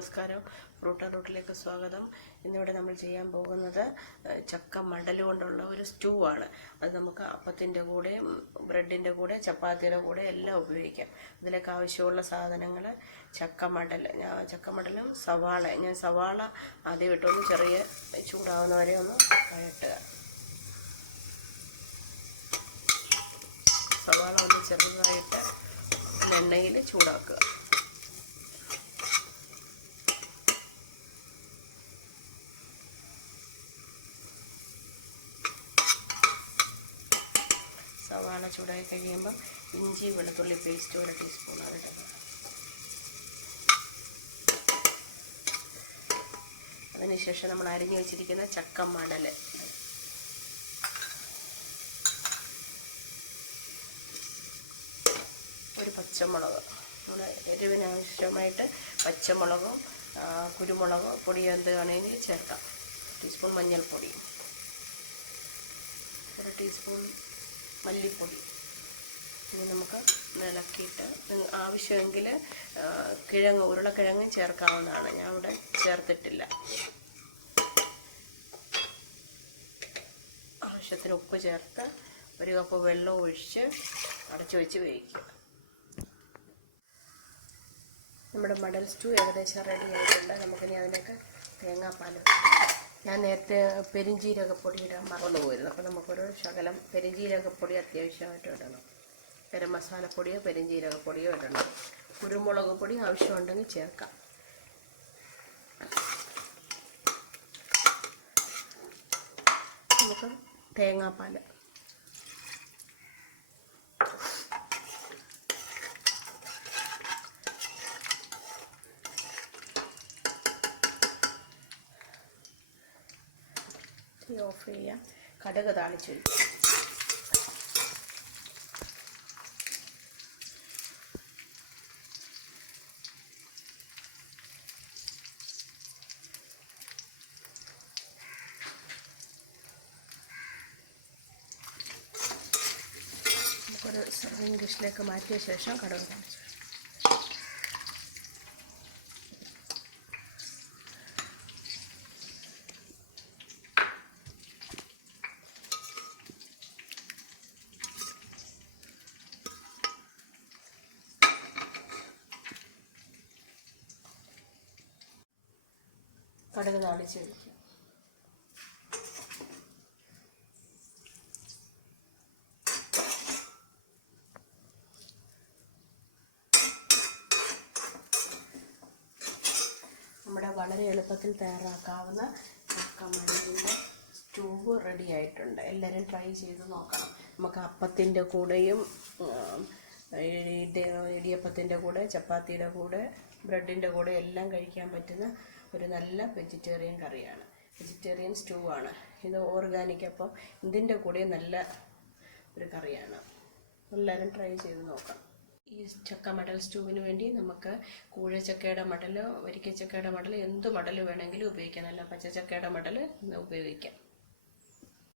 നമസ്കാരം. Fruit and റൂട്ടിലേക്ക് സ്വാഗതം. ഇന്നിവിടെ നമ്മൾ ചെയ്യാൻ പോകുന്നത് ചക്ക മടൽ കൊണ്ടുള്ള ഒരു സ്റ്റൂ ആണ്. അത് നമുക്ക് അപ്പത്തിൻ്റെ കൂടെ, ബ്രെഡിൻ്റെ കൂടെ, ചപ്പാത്തിയുടെ കൂടെ എല്ലാം ഉപയോഗിക്കാം. അതിലേക്ക് ആവശ്യമുള്ള സാധനങ്ങൾ ചക്കമടലും സവാള. ഞാൻ സവാള ആദ്യം ഇട്ടൊന്ന് ചെറിയ ചൂടാവുന്ന വരെ ഒന്ന് വഴട്ടുക. സവാള ഒന്ന് ചെറുതായിട്ട് എണ്ണയിൽ ചൂടാക്കുക. സവാള ചൂടായി കഴിയുമ്പം ഇഞ്ചി വെളുത്തുള്ളി പേസ്റ്റ് 1 ടീസ്പൂൺ ഇടുക. അതിനുശേഷം നമ്മൾ അരിഞ്ഞു വെച്ചിരിക്കുന്ന ചക്ക മടൽ, ഒരു പച്ചമുളക്, നമ്മുടെ എരിവിനാവശ്യമായിട്ട് പച്ചമുളകും കുരുമുളക് പൊടി എന്താണെങ്കിൽ ചേർക്കാം. ടീസ്പൂൺ മഞ്ഞൾപ്പൊടി, 1 ടീസ്പൂൺ മല്ലിപ്പൊടി. ഇനി നമുക്ക് ഇളക്കിയിട്ട് ആവശ്യമെങ്കിൽ ഉരുളക്കിഴങ്ങ് ചേർക്കാവുന്നതാണ്. ഞാൻ ഇവിടെ ചേർത്തിട്ടില്ല. ആവശ്യത്തിന് ഉപ്പ് ചേർത്ത് 1 കപ്പ് വെള്ളം ഒഴിച്ച് അടച്ചു വെച്ച് വേവിക്കുക. നമ്മുടെ മടൽ സ്റ്റൂ ഏകദേശം റെഡി ആയിട്ടുണ്ട്. നമുക്കിനി അതിലേക്ക് തേങ്ങാപ്പാൽ. ഞാൻ നേരത്തെ പെരിഞ്ജീരകപ്പൊടി ഇടാൻ മറന്നുപോയിരുന്നു. അപ്പോൾ നമുക്കൊരു ശകലം പെരിഞ്ജീരകപ്പൊടി അത്യാവശ്യമായിട്ട് ഇടണം. ഗരം മസാലപ്പൊടിയോ പെരിഞ്ജീരകപ്പൊടിയോ ഇടണം. കുരുമുളക് പൊടി ആവശ്യമുണ്ടെങ്കിൽ ചേർക്കാം. നമുക്ക് തേങ്ങാപ്പാൽ, ഓഫ് ചെയ്യാം. കടുക് താളിച്ച് വയ്ക്കുക. നമുക്കൊരു സർവിങ് ഡിഷിലേക്ക് മാറ്റിയ ശേഷം കടുക് താളിച്ച് വയ്ക്കുക. നമ്മുടെ വളരെ എളുപ്പത്തിൽ തയ്യാറാക്കാവുന്ന ചക്ക മടലിൻ്റെ സ്റ്റൂ റെഡി ആയിട്ടുണ്ട്. എല്ലാവരും ട്രൈ ചെയ്ത് നോക്കണം. നമുക്ക് അപ്പത്തിൻ്റെ കൂടെയും, ഇടിയപ്പത്തിൻ്റെ കൂടെ, ചപ്പാത്തിയുടെ കൂടെ, ബ്രെഡിൻ്റെ കൂടെ എല്ലാം കഴിക്കാൻ പറ്റുന്ന ഒരു നല്ല വെജിറ്റേറിയൻ കറിയാണ്. വെജിറ്റേറിയൻ സ്റ്റൂ ആണ് ഇത്. ഓർഗാനിക്. അപ്പം ഇതിൻ്റെ കൂടെ നല്ല ഒരു കറിയാണ്. എല്ലാവരും ട്രൈ ചെയ്ത് നോക്കാം. ഈ ചക്ക മടൽ സ്റ്റൂവിന് വേണ്ടി നമുക്ക് കൂഴച്ചക്കയുടെ മടൽ, വരിക്കച്ചക്കയുടെ മടൽ, എന്ത് മടൽ വേണമെങ്കിലും ഉപയോഗിക്കാം. നല്ല പച്ചച്ചക്കയുടെ മടൽ ഉപയോഗിക്കാം.